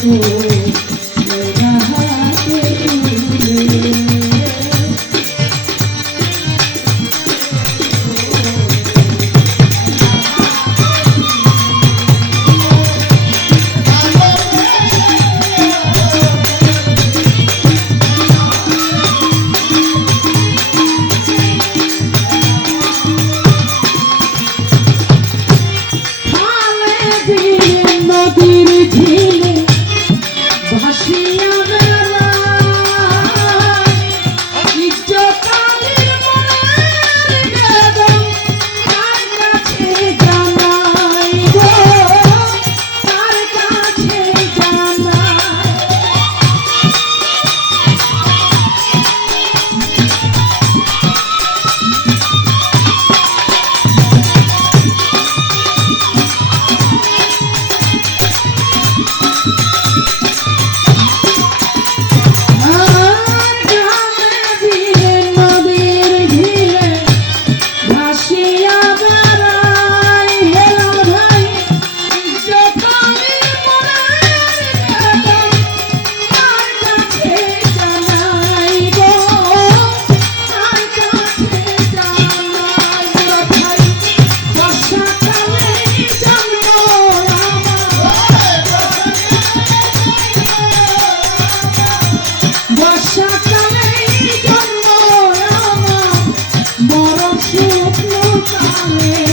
তুমি me.